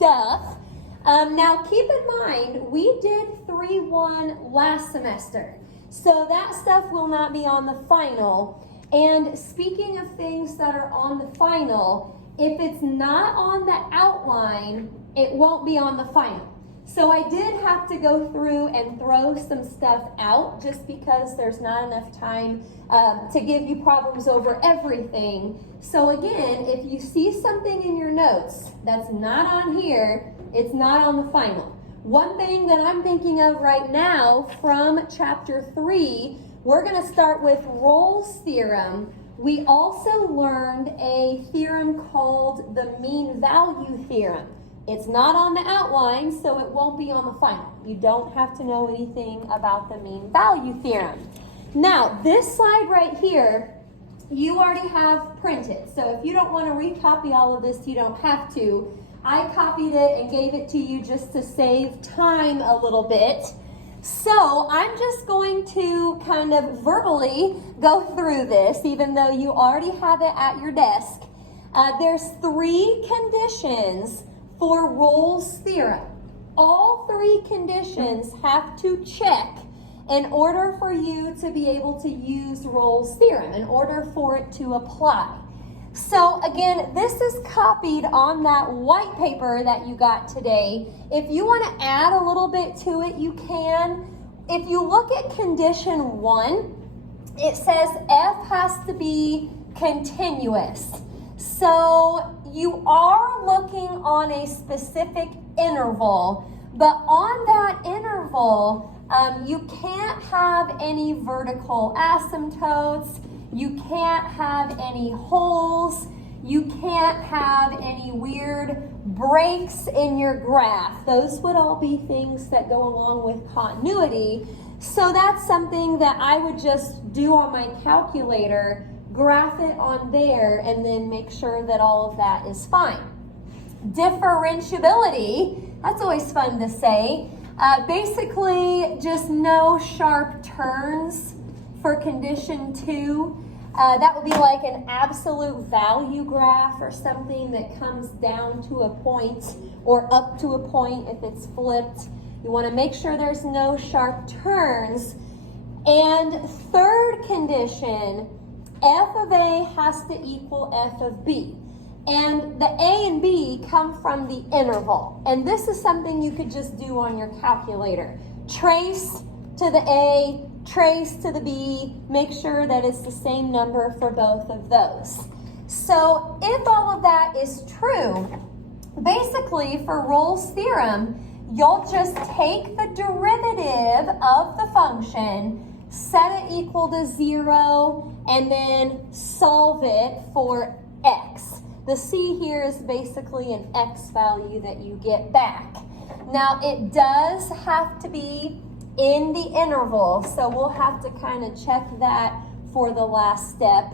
stuff. Now keep in mind, we did 3-1 last semester, so that stuff will not be on the final. And speaking of things that are on the final, if it's not on the outline, it won't be on the final. So I did have to go through and throw some stuff out just because there's not enough time to give you problems over everything. So again, if you see something in your notes that's not on here, it's not on the final. One thing that I'm thinking of right now from chapter 3, we're going to start with Rolle's theorem. We also learned a theorem called the mean value theorem. It's not on the outline, so it won't be on the final. You don't have to know anything about the mean value theorem. Now, this slide right here, you already have printed. So if you don't want to recopy all of this, you don't have to. I copied it and gave it to you just to save time a little bit. So I'm just going to kind of verbally go through this, even though you already have it at your desk. There's 3 conditions for Rolle's theorem. All 3 conditions have to check in order for you to be able to use Rolle's theorem, in order for it to apply. So again, this is copied on that white paper that you got today. If you want to add a little bit to it, you can. If you look at condition 1, it says f has to be continuous. So you are looking on a specific interval, but on that interval, you can't have any vertical asymptotes. You can't have any holes. You can't have any weird breaks in your graph. Those would all be things that go along with continuity. So that's something that I would just do on my calculator, graph it on there, and then make sure that all of that is fine. Differentiability, that's always fun to say. Basically, just no sharp turns for condition 2. That would be like an absolute value graph or something that comes down to a point or up to a point if it's flipped. You want to make sure there's no sharp turns. And third condition, f of A has to equal f of B. And the A and B come from the interval. And this is something you could just do on your calculator. Trace to the A, trace to the B, make sure that it's the same number for both of those. So if all of that is true, basically for Rolle's theorem, you'll just take the derivative of the function, set it equal to 0, and then solve it for x. The c here is basically an x value that you get back. Now it does have to be in the interval, so we'll have to kind of check that for the last step.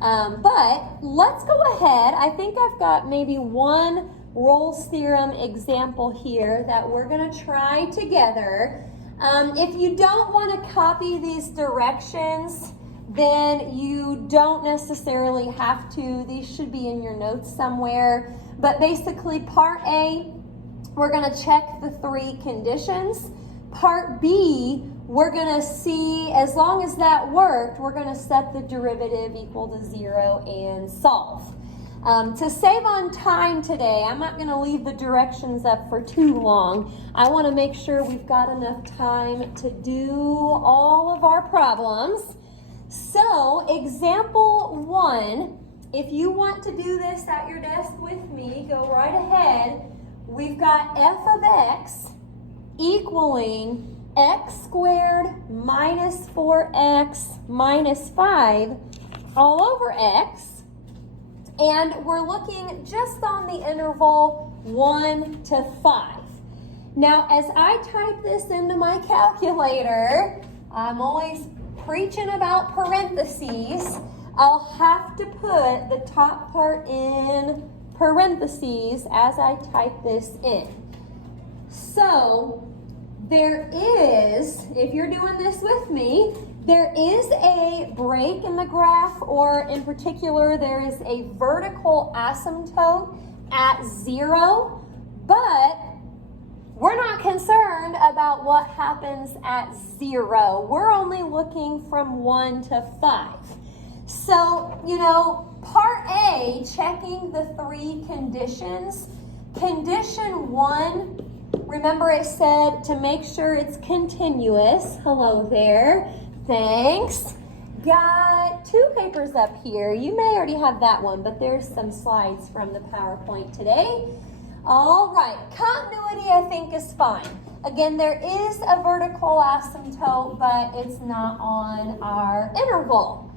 But let's go ahead. I think I've got maybe one Rolle's theorem example here that we're going to try together. If you don't want to copy these directions, then you don't necessarily have to. These should be in your notes somewhere. But basically, part A, we're going to check the 3 conditions. Part B, we're going to see, as long as that worked, we're going to set the derivative equal to 0 and solve. To save on time today, I'm not going to leave the directions up for too long. I want to make sure we've got enough time to do all of our problems. So, example 1, if you want to do this at your desk with me, go right ahead. We've got f of x equaling x squared minus 4x minus 5 all over x. And we're looking just on the interval 1 to 5. Now, as I type this into my calculator, I'm always preaching about parentheses. I'll have to put the top part in parentheses as I type this in. So, there is, if you're doing this with me, there is a break in the graph, or in particular, there is a vertical asymptote at 0, But we're not concerned about what happens at 0. We're only looking from 1 to 5. So, part A, checking the 3 conditions. Condition 1, remember it said to make sure it's continuous. Hello there. Thanks. Got 2 papers up here. You may already have that one, but there's some slides from the PowerPoint today. All right, continuity I think is fine. Again, there is a vertical asymptote, but it's not on our interval.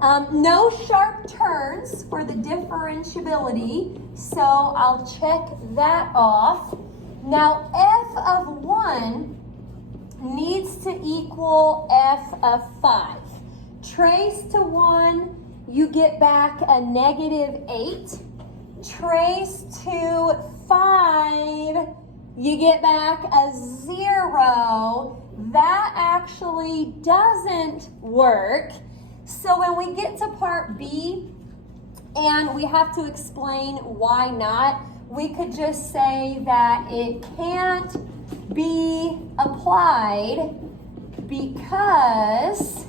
No sharp turns for the differentiability, so I'll check that off. Now, f of 1 needs to equal f of 5. Trace to 1, you get back a -8. Trace to 5, you get back a 0. That actually doesn't work. So when we get to part B and we have to explain why not, we could just say that it can't be applied because,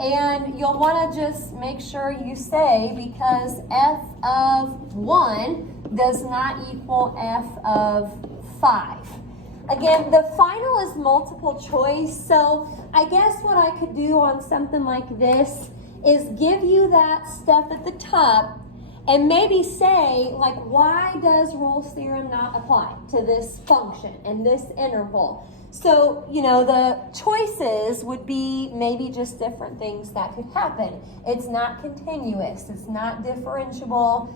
and you'll want to just make sure you say because f of 1 does not equal f of 5. Again, the final is multiple choice, so I guess what I could do on something like this is give you that stuff at the top and maybe say, like, why does Rolle's theorem not apply to this function and this interval? So, the choices would be maybe just different things that could happen. It's not continuous, it's not differentiable,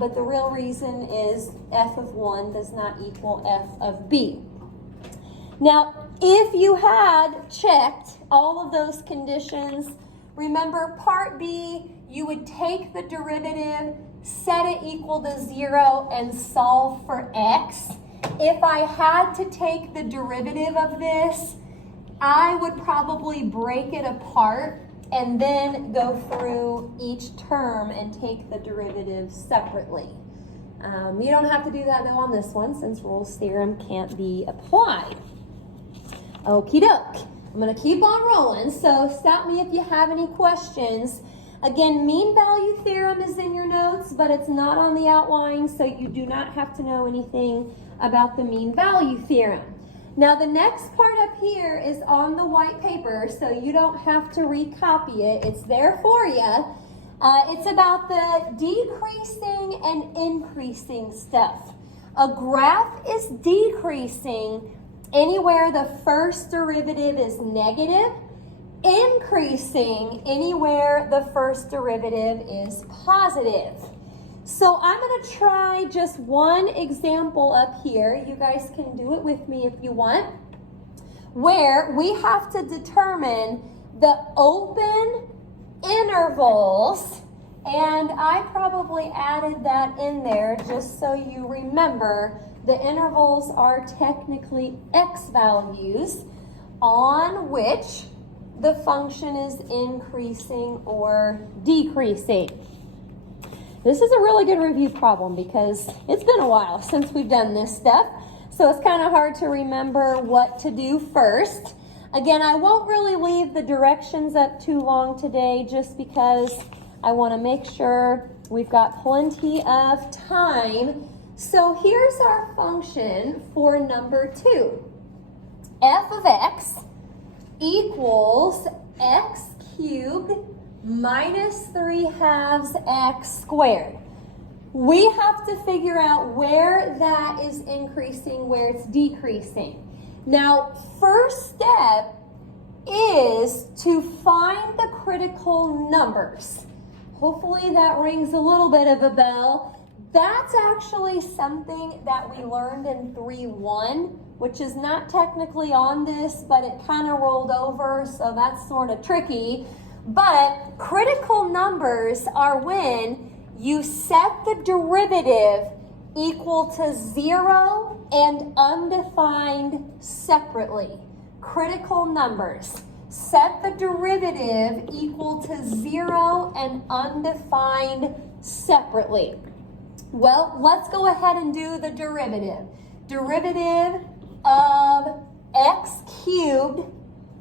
but the real reason is f of 1 does not equal f of b. Now, if you had checked all of those conditions, remember part B, you would take the derivative, set it equal to 0, and solve for x. If I had to take the derivative of this, I would probably break it apart and then go through each term and take the derivative separately. You don't have to do that though on this one since Rolle's theorem can't be applied. Okie doke. I'm going to keep on rolling, so stop me if you have any questions. Again, mean value theorem is in your notes, but it's not on the outline, so you do not have to know anything about the mean value theorem. Now, the next part up here is on the white paper, so you don't have to recopy it. It's there for you. It's about the decreasing and increasing stuff. A graph is decreasing anywhere the first derivative is negative, increasing anywhere the first derivative is positive. So I'm going to try just one example up here. You guys can do it with me if you want, where we have to determine the open intervals, and I probably added that in there just so you remember the intervals are technically x values on which the function is increasing or decreasing. This is a really good review problem because it's been a while since we've done this stuff, so it's kind of hard to remember what to do first. Again, I won't really leave the directions up too long today just because I want to make sure we've got plenty of time. So here's our function for number 2. F of x equals x cubed minus 3/2 x squared. We have to figure out where that is increasing, where it's decreasing. Now, first step is to find the critical numbers. Hopefully that rings a little bit of a bell. That's actually something that we learned in 3.1, which is not technically on this, but it kind of rolled over, so that's sort of tricky. But critical numbers are when you set the derivative equal to 0 and undefined separately. Critical numbers. Set the derivative equal to 0 and undefined separately. Well, let's go ahead and do the derivative. Derivative of x cubed.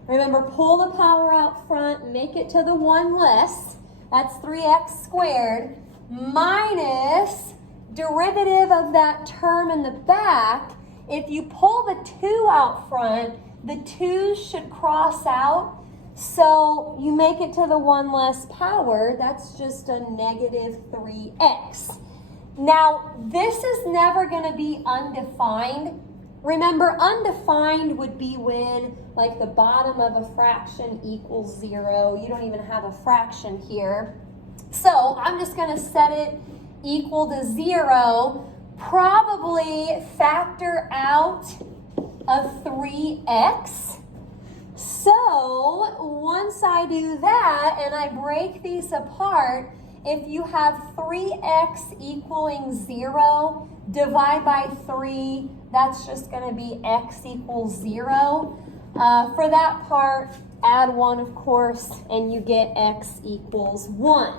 Remember, pull the power out front, make it to the 1 less. That's 3x squared minus derivative of that term in the back. If you pull the 2 out front, the 2's should cross out. So you make it to the 1 less power. That's just a negative 3x. Now, this is never going to be undefined. Remember, undefined would be when, like, the bottom of a fraction equals 0. You don't even have a fraction here. So I'm just going to set it equal to 0. Probably factor out a 3x. So once I do that and I break these apart, if you have 3x equaling 0, divide by 3, that's just going to be x equals 0. For that part, add 1, of course, and you get x equals 1.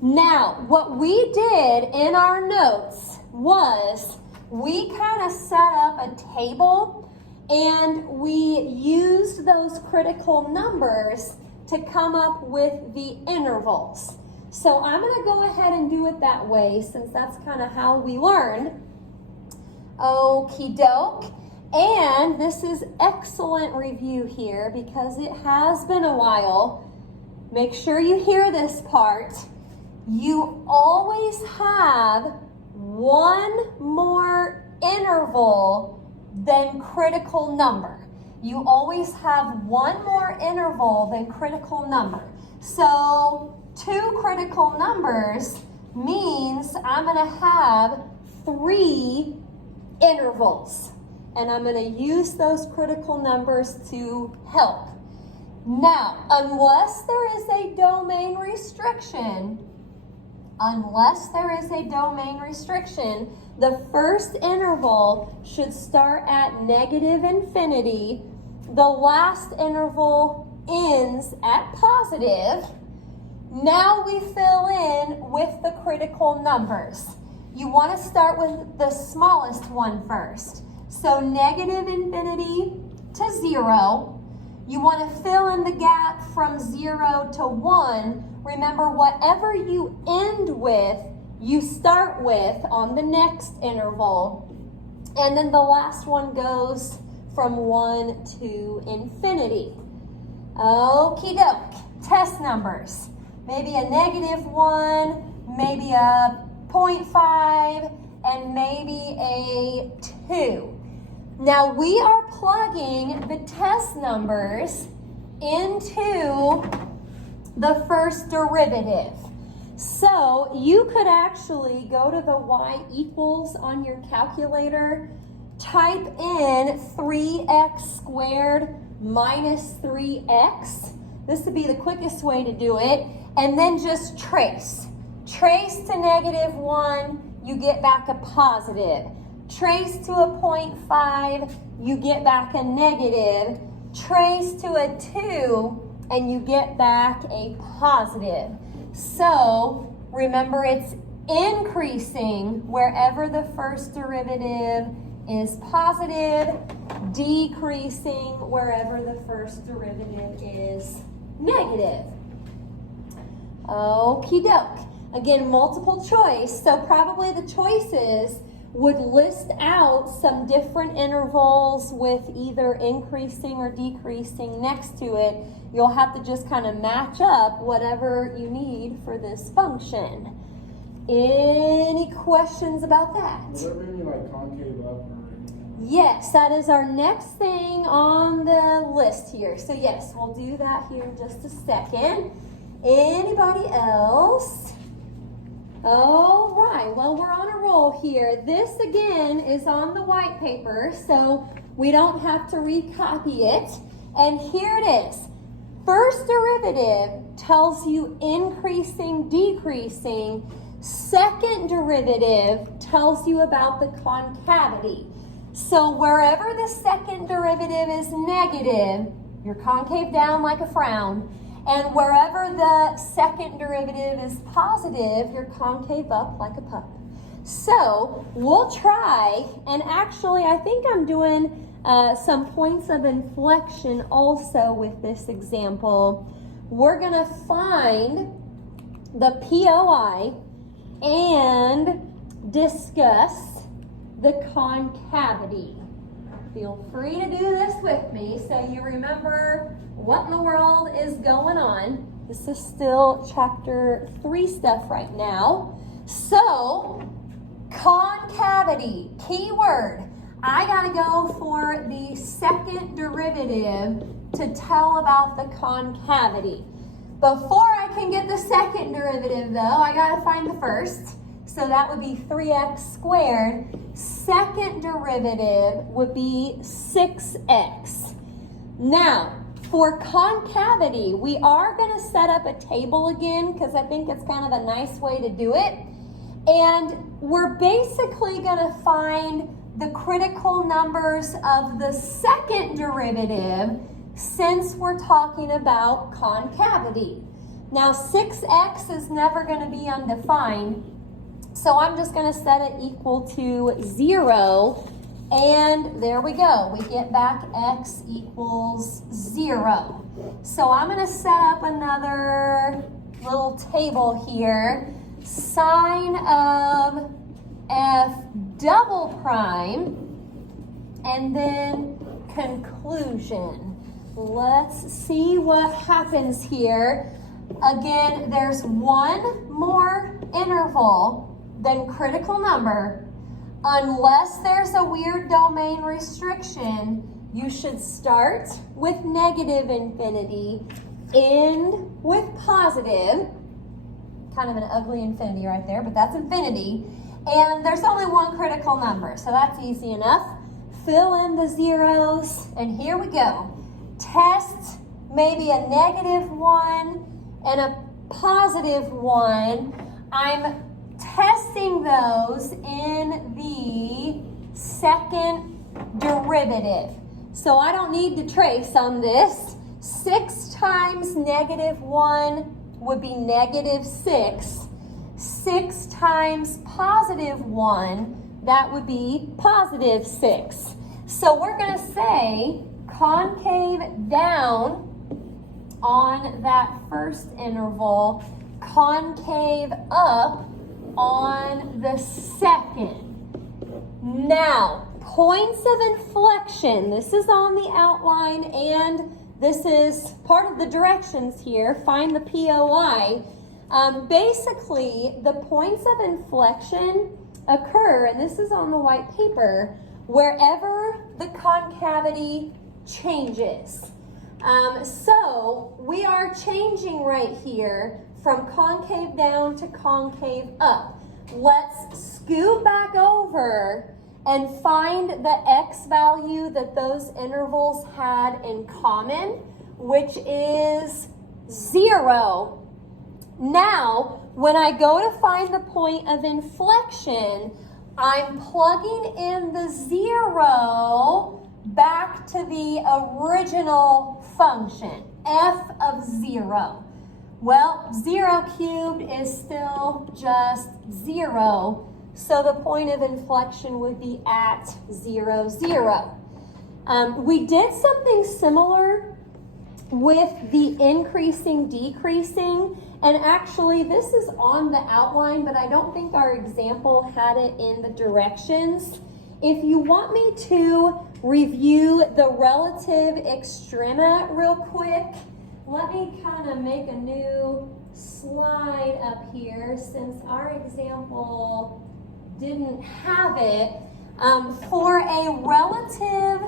Now, what we did in our notes was we kind of set up a table and we used those critical numbers to come up with the intervals. So I'm going to go ahead and do it that way since that's kind of how we learned. Okie doke. And this is excellent review here because it has been a while. Make sure you hear this part. You always have one more interval than critical number. You always have one more interval than critical number. So 2 critical numbers means I'm going to have 3 intervals. And I'm going to use those critical numbers to help. Now, unless there is a domain restriction, the first interval should start at negative infinity. The last interval ends at positive. Now we fill in with the critical numbers. You want to start with the smallest one first. So negative infinity to 0. You want to fill in the gap from 0 to 1. Remember, whatever you end with, you start with on the next interval. And then the last one goes from 1 to infinity. Okie doke. Test numbers. Maybe a -1, maybe a 0.5, and maybe a 2. Now we are plugging the test numbers into the first derivative. So you could actually go to the y equals on your calculator, type in 3x squared minus 3x. This would be the quickest way to do it. And then just trace. Trace to -1, you get back a positive. Trace to a 0.5, you get back a negative. Trace to a 2, and you get back a positive. So remember, it's increasing wherever the first derivative is positive, decreasing wherever the first derivative is negative. Okie doke. Again, multiple choice. So probably the choices would list out some different intervals with either increasing or decreasing next to it. You'll have to just kind of match up whatever you need for this function. Any questions about that? Will there be any like concave up or anything? Yes, that is our next thing on the list here. So yes, we'll do that here in just a second. Anybody else? All right, well, we're on a roll here. This, again, is on the white paper, so we don't have to recopy it. And here it is. First derivative tells you increasing, decreasing. Second derivative tells you about the concavity. So wherever the second derivative is negative, you're concave down like a frown. And wherever the second derivative is positive, you're concave up like a pup. So we'll try, and actually I think I'm doing some points of inflection also with this example. We're going to find the POI and discuss the concavity. Feel free to do this with me so you remember what in the world is going on. This is still chapter 3 stuff right now. So, concavity, key word. I gotta go for the second derivative to tell about the concavity. Before I can get the second derivative though, I gotta find the first. So that would be 3x squared. Second derivative would be 6x. Now, for concavity, we are going to set up a table again because I think it's kind of a nice way to do it. And we're basically going to find the critical numbers of the second derivative since we're talking about concavity. Now, 6x is never going to be undefined. So I'm just going to set it equal to 0, and there we go. We get back x equals 0. So I'm going to set up another little table here. Sine of f double prime, and then conclusion. Let's see what happens here. Again, there's one more interval than critical number. Unless there's a weird domain restriction, you should start with negative infinity, end with positive. Kind of an ugly infinity right there, but that's infinity. And there's only one critical number, so that's easy enough. Fill in the zeros, and here we go. Test maybe a -1 and a +1. I'm testing those in the second derivative. So I don't need to trace on this. 6 times -1 would be -6. 6 times +1, that would be +6. So we're going to say concave down on that first interval, concave up on the second. Now, points of inflection. This is on the outline and this is part of the directions here. Find the POI. Basically, the points of inflection occur, and this is on the white paper, wherever the concavity changes. So we are changing right here from concave down to concave up. Let's scoot back over and find the x value that those intervals had in common, which is 0. Now, when I go to find the point of inflection, I'm plugging in the 0 back to the original function, f of 0. Well, 0 cubed is still just 0, so the point of inflection would be at 0, 0. We did something similar with the increasing, decreasing, and actually this is on the outline, but I don't think our example had it in the directions. If you want me to review the relative extrema real quick, let me kind of make a new slide up here since our example didn't have it. For a relative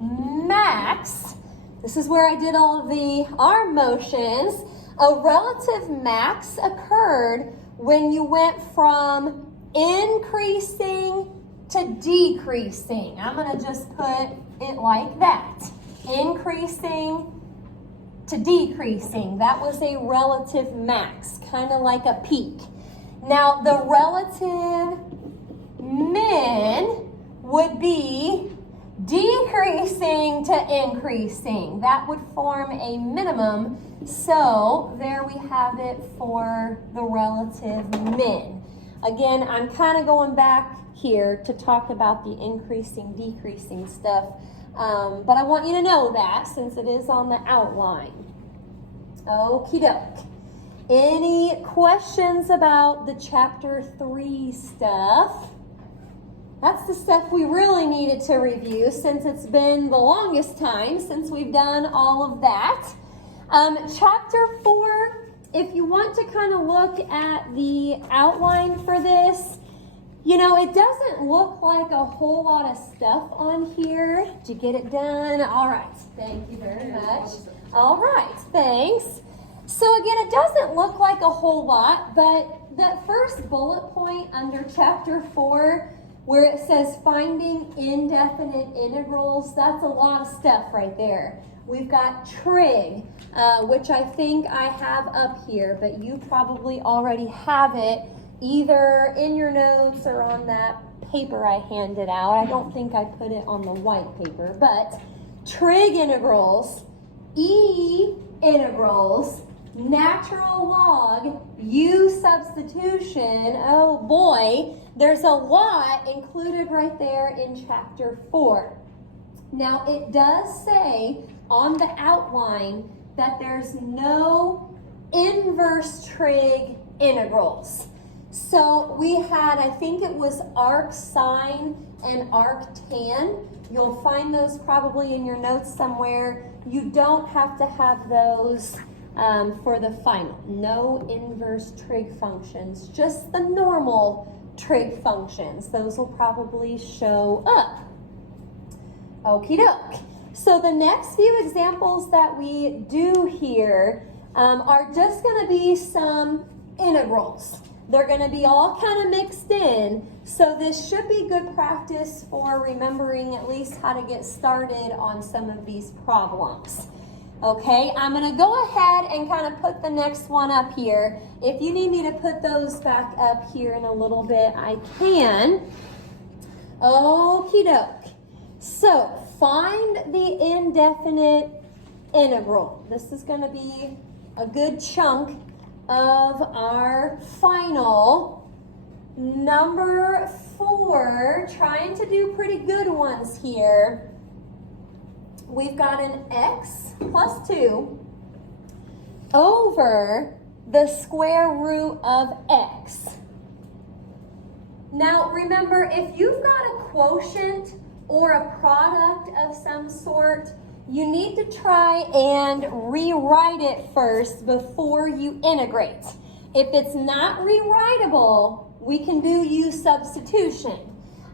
max, this is where I did all of the arm motions. A relative max occurred when you went from increasing to decreasing. I'm going to just put it like that. Increasing to decreasing. That was a relative max, kind of like a peak. Now, the relative min would be decreasing to increasing. That would form a minimum. So there we have it for the relative min. Again, I'm kind of going back here to talk about the increasing, decreasing stuff, but I want you to know that since it is on the outline. Okie doke. Any questions about the chapter 3 stuff? That's the stuff we really needed to review since it's been the longest time since we've done all of that. Chapter 4, if you want to kind of look at the outline for this, you know, it doesn't look like a whole lot of stuff on here. Did you get it done? All right. Thank you very much. All right. Thanks. So again, it doesn't look like a whole lot, but that first bullet point under chapter 4, where it says finding indefinite integrals, that's a lot of stuff right there. We've got trig, which I think I have up here, but you probably already have it either in your notes or on that paper I handed out. I don't think I put it on the white paper, but trig integrals, E integrals, natural log, U substitution. Oh boy, there's a lot included right there in chapter 4. Now it does say on the outline that there's no inverse trig integrals. So we had, I think it was arcsine and arctan. You'll find those probably in your notes somewhere. You don't have to have those for the final. No inverse trig functions, just the normal trig functions. Those will probably show up. Okie doke. So the next few examples that we do here are just going to be some integrals. They're going to be all kind of mixed in, so this should be good practice for remembering at least how to get started on some of these problems. Okay, I'm going to go ahead and kind of put the next one up here. If you need me to put those back up here in a little bit, I can. Okie doke. So, find the indefinite integral. This is going to be a good chunk of our final. Number 4, trying to do pretty good ones here. We've got an x plus 2 over the square root of x. Now remember, if you've got a quotient or a product of some sort, you need to try and rewrite it first before you integrate. If it's not rewritable, we can do U substitution.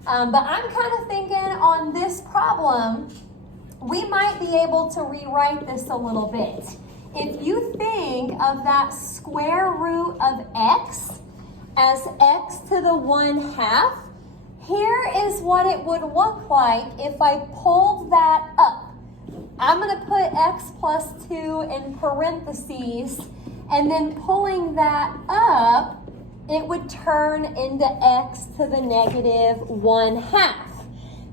But I'm kind of thinking on this problem, we might be able to rewrite this a little bit. If you think of that square root of x as x to the 1/2, here is what it would look like if I pulled that up. I'm going to put x plus 2 in parentheses, and then pulling that up, it would turn into x to the negative 1/2.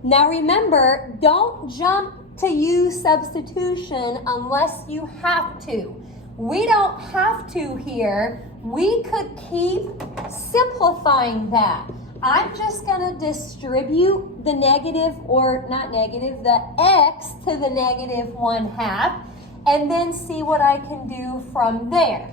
Now remember, don't jump to use substitution unless you have to. We don't have to here. We could keep simplifying that. I'm just going to distribute the negative, or not negative, the x to the negative 1/2, and then see what I can do from there.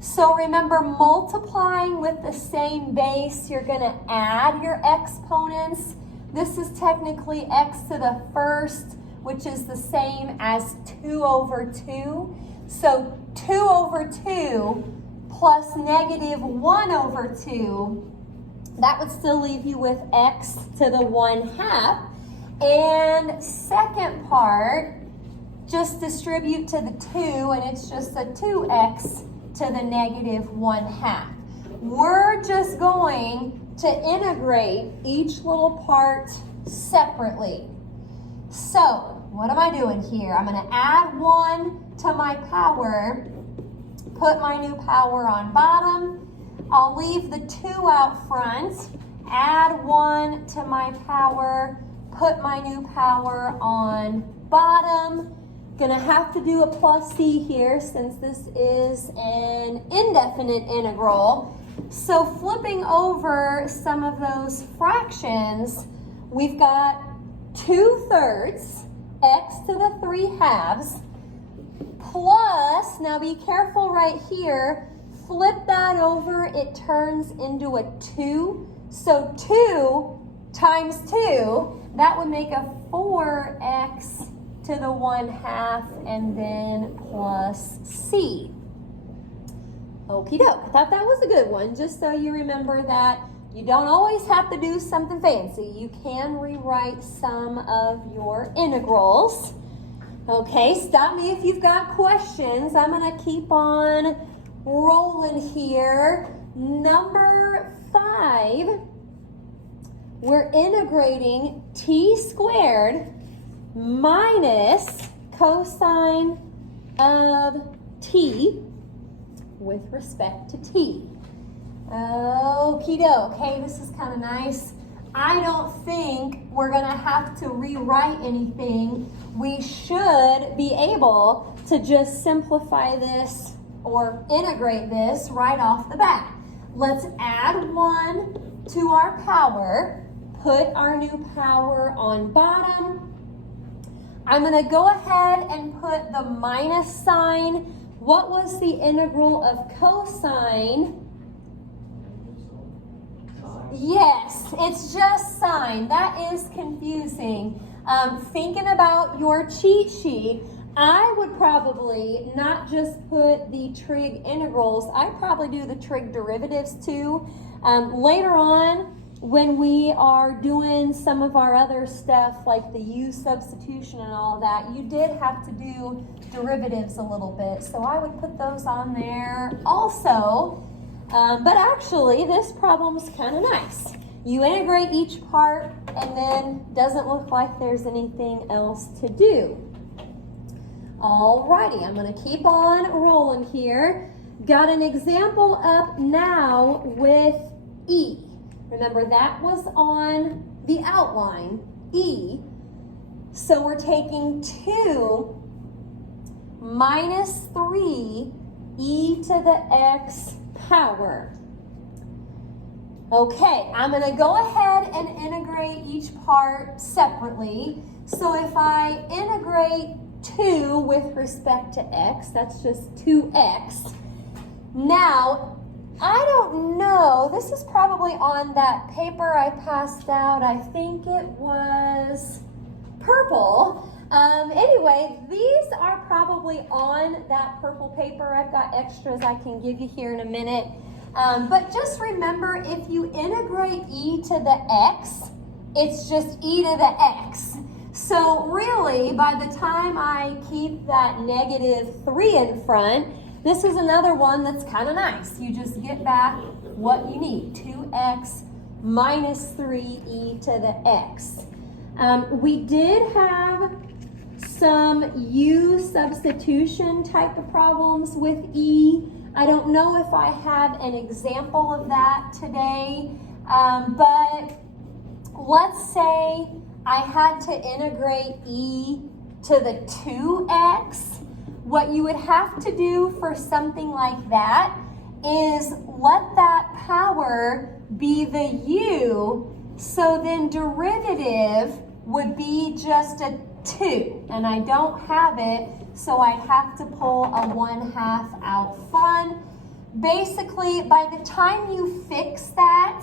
So remember, multiplying with the same base, you're going to add your exponents. This is technically x to the first, which is the same as 2 over 2. So 2 over 2 plus negative 1 over 2, that would still leave you with x to the 1/2. And second part, just distribute to the 2, and it's just a 2x to the negative 1/2. We're just going to integrate each little part separately. So, what am I doing here? I'm going to add 1 to my power, put my new power on bottom. I'll leave the 2 out front, add 1 to my power, put my new power on bottom. Gonna have to do a plus c here since this is an indefinite integral. So flipping over some of those fractions, we've got 2/3 x to the 3/2 plus, now be careful right here, flip that over, it turns into a 2. So 2 times 2, that would make a 4x to the 1/2 and then plus c. Okie doke. I thought that was a good one, just so you remember that you don't always have to do something fancy. You can rewrite some of your integrals. Okay, stop me if you've got questions. I'm going to keep on rolling here. Number 5, we're integrating t squared minus cosine of t with respect to t. Okie doke. Okay, this is kind of nice. I don't think we're going to have to rewrite anything. We should be able to just simplify this or integrate this right off the bat. Let's add 1 to our power, put our new power on bottom. I'm going to go ahead and put the minus sign. What was the integral of cosine? Yes, it's just sine. That is confusing. Thinking about your cheat sheet, I would probably not just put the trig integrals, I'd probably do the trig derivatives too. Later on, when we are doing some of our other stuff like the u substitution and all that, you did have to do derivatives a little bit. So I would put those on there also. But actually, this problem's kind of nice. You integrate each part and then doesn't look like there's anything else to do. Alrighty, I'm going to keep on rolling here. Got an example up now with E. Remember, that was on the outline, E. So we're taking 2 minus 3 e to the x power. Okay, I'm going to go ahead and integrate each part separately. So if I integrate 2 with respect to x, that's just 2x. Now, I don't know, this is probably on that paper I passed out. I think it was purple. Anyway, these are probably on that purple paper. I've got extras I can give you here in a minute. But just remember, if you integrate e to the x, it's just e to the x. So really, by the time I keep that -3 in front, this is another one that's kind of nice. You just get back what you need, 2x minus 3e to the x. We did have some u substitution type of problems with e. I don't know if I have an example of that today, but let's say I had to integrate e to the 2x. What you would have to do for something like that is let that power be the u, so then derivative would be just a 2, and I don't have it, so I'd have to pull a 1/2 out front. Basically, by the time you fix that,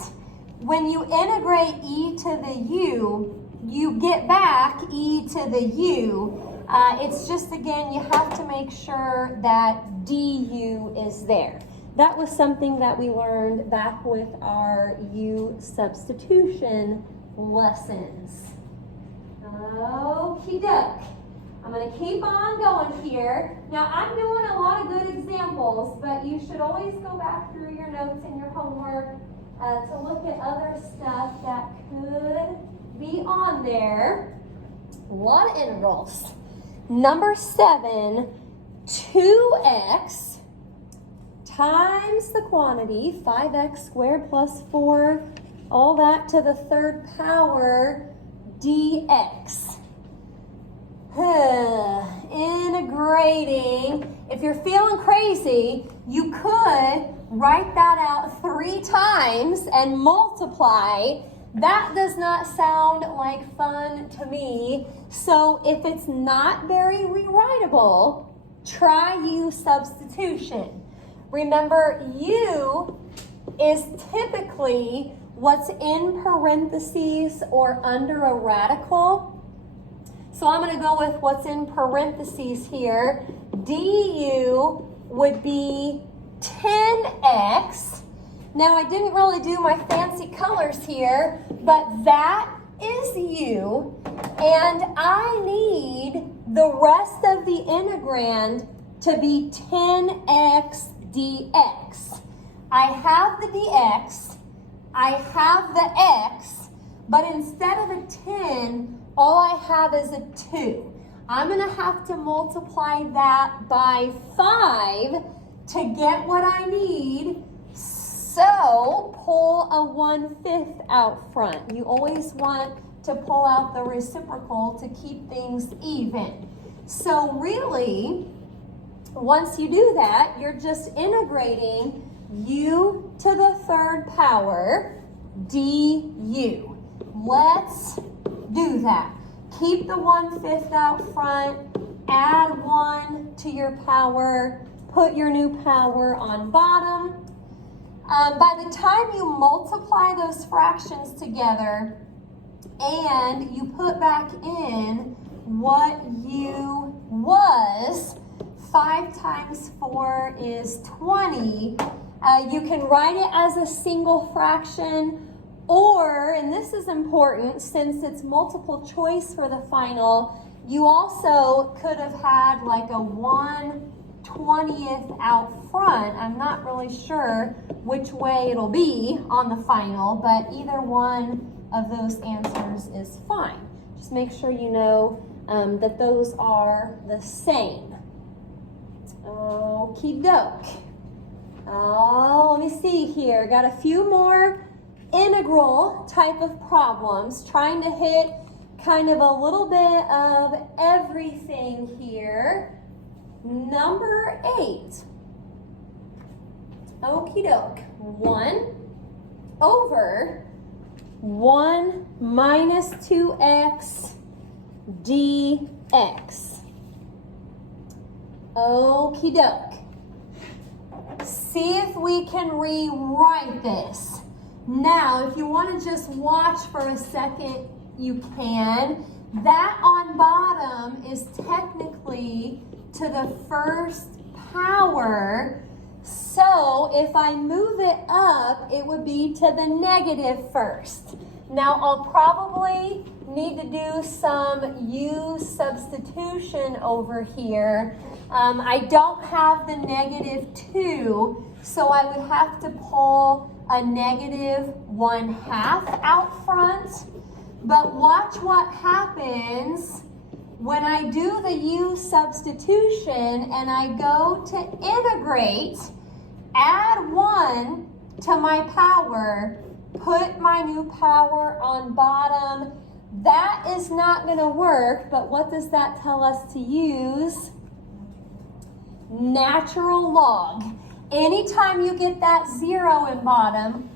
when you integrate e to the u, you get back e to the u. It's just, again, you have to make sure that du is there. That was something that we learned back with our u substitution lessons. Okie doke. I'm going to keep on going here. Now, I'm doing a lot of good examples, but you should always go back through your notes and your homework to look at other stuff that could be on there. A lot of integrals. Number 7, 2x times the quantity, 5x squared plus 4, all that to the 3rd power, dx. Integrating. If you're feeling crazy, you could write that out 3 times and multiply. That does not sound like fun to me. So if it's not very rewritable, try U substitution. Remember, U is typically what's in parentheses or under a radical. So I'm going to go with what's in parentheses here. Du would be 10x. Now, I didn't really do my fancy colors here, but that is U, and I need the rest of the integrand to be 10x dx. I have the dx, I have the x, but instead of a 10, all I have is a 2. I'm going to have to multiply that by 5 to get what I need. So pull a 1/5 out front. You always want to pull out the reciprocal to keep things even. So really, once you do that, you're just integrating u to the 3rd power du. Let's do that. Keep the 1/5 out front, add 1 to your power, put your new power on bottom. By the time you multiply those fractions together and you put back in what u was, 5 times 4 is 20. You can write it as a single fraction, or, and this is important since it's multiple choice for the final, you also could have had like a 1/20th out front. I'm not really sure which way it'll be on the final, but either one of those answers is fine. Just make sure you know that those are the same. Okie doke. Oh, let me see here. Got a few more integral type of problems, trying to hit kind of a little bit of everything here. Number 8. Okie doke. 1 over 1 minus 2x dx. Okie doke. See if we can rewrite this. Now, if you want to just watch for a second, you can. That on bottom is technically to the 1st power. So if I move it up, it would be to the negative 1st. Now, I'll probably need to do some U substitution over here. I don't have the negative 2, so I would have to pull a negative 1/2 out front. But watch what happens when I do the U substitution and I go to integrate, add 1 to my power, put my new power on bottom. That is not going to work, but what does that tell us to use? Natural log. Anytime you get that 0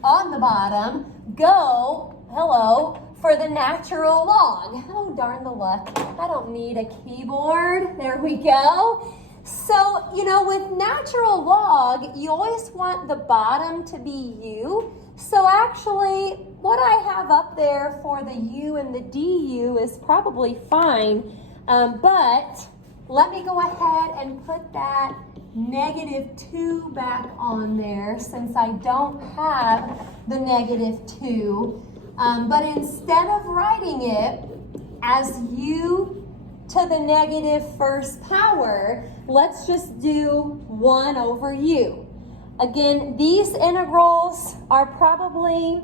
on the bottom, go, hello, for the natural log. Oh, darn the luck. I don't need a keyboard. There we go. So, you know, with natural log, you always want the bottom to be u. So actually, what I have up there for the u and the du is probably fine. But let me go ahead and put that negative 2 back on there since I don't have the negative 2. But instead of writing it as u to the negative 1st power, let's just do 1 over u. Again, these integrals are probably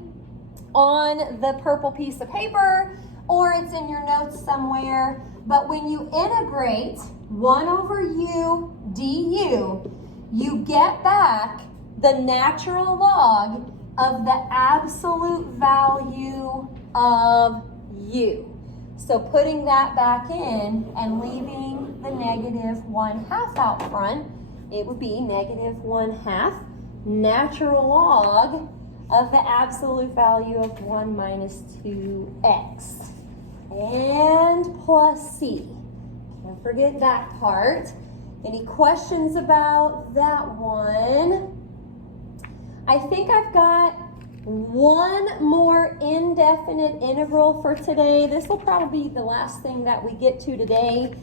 on the purple piece of paper or it's in your notes somewhere. But when you integrate 1 over u du, you get back the natural log of the absolute value of u. So putting that back in and leaving the negative 1/2 out front, it would be negative 1/2 natural log of the absolute value of 1 minus 2x. And plus c. Can't forget that part. Any questions about that one? I think I've got one more indefinite integral for today. This will probably be the last thing that we get to today.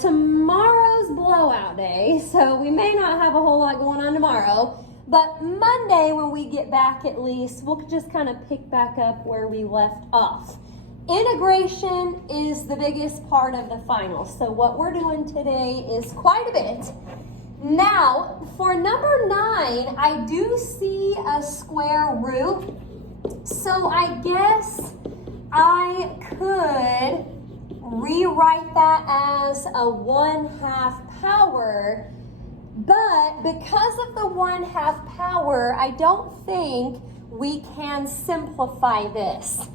Tomorrow's blowout day, so we may not have a whole lot going on tomorrow. But Monday, when we get back at least, we'll just kind of pick back up where we left off. Integration is the biggest part of the final. So what we're doing today is quite a bit. Now, for number 9, I do see a square root. So I guess I could rewrite that as a 1/2 power. But because of the 1/2 power, I don't think we can simplify this.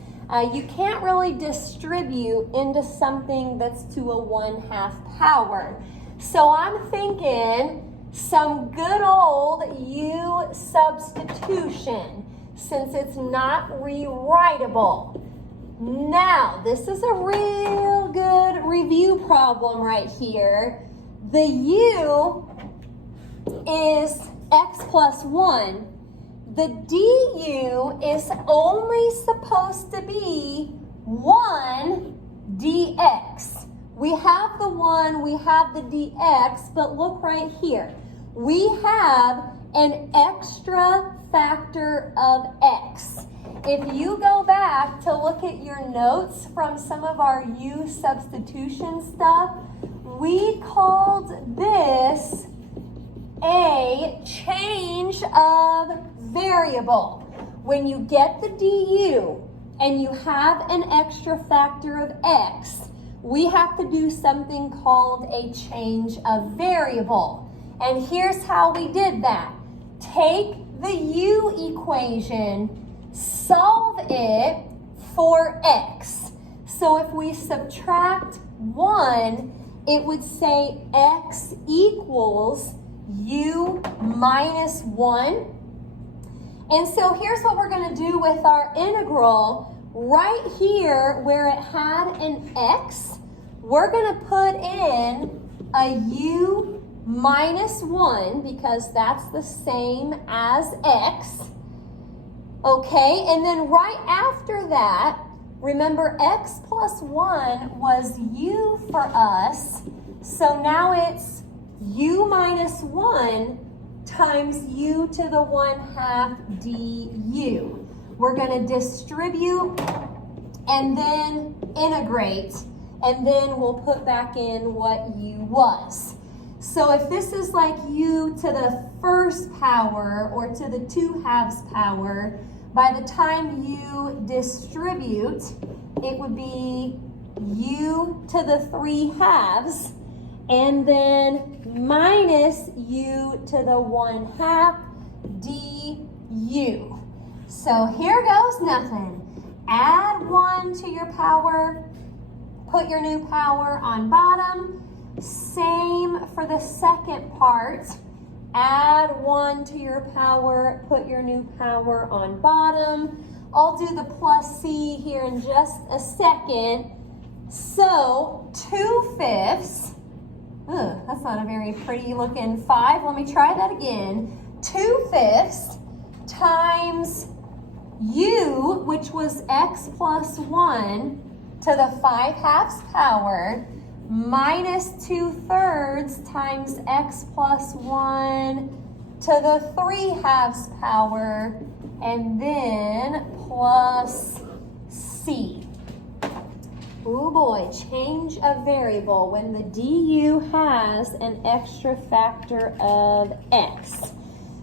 You can't really distribute into something that's to a 1/2 power. So I'm thinking some good old U substitution, since it's not rewritable. Now, this is a real good review problem right here. The U is x plus 1. The du is only supposed to be 1 dx. We have the 1, we have the dx, but look right here. We have an extra factor of x. If you go back to look at your notes from some of our U substitution stuff, we called this a change of variable. When you get the du and you have an extra factor of x, we have to do something called a change of variable. And here's how we did that. Take the u equation, solve it for x. So if we subtract 1, it would say x equals u minus 1. And so here's what we're going to do with our integral. Right here where it had an x, we're going to put in a u minus 1 because that's the same as x. Okay, and then right after that, remember x plus 1 was u for us. So now it's u minus 1 times u to the 1/2 du. We're going to distribute and then integrate, and then we'll put back in what u was. So if this is like u to the 1st power or to the 2/2 power, by the time you distribute, it would be u to the 3/2 and then minus u to the 1/2 du. So here goes nothing. Add 1 to your power, put your new power on bottom. Same for the second part. Add 1 to your power, put your new power on bottom. I'll do the plus c here in just a second. So 2/5, that's not a very pretty looking 5. Let me try that again. 2/5 times u, which was x plus 1 to the 5/2 power, minus 2/3 times x plus 1 to the 3/2 power, and then plus c. Oh boy, change of variable when the du has an extra factor of x.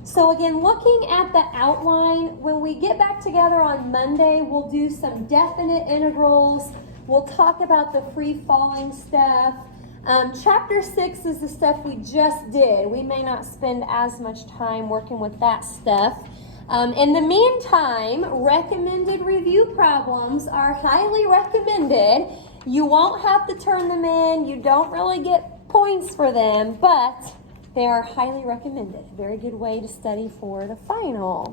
So again, looking at the outline, when we get back together on Monday, we'll do some definite integrals. We'll talk about the free-falling stuff. Chapter 6 is the stuff we just did. We may not spend as much time working with that stuff. In the meantime, recommended review problems are highly recommended. You won't have to turn them in. You don't really get points for them, but They are highly recommended. Very good way to study for the final.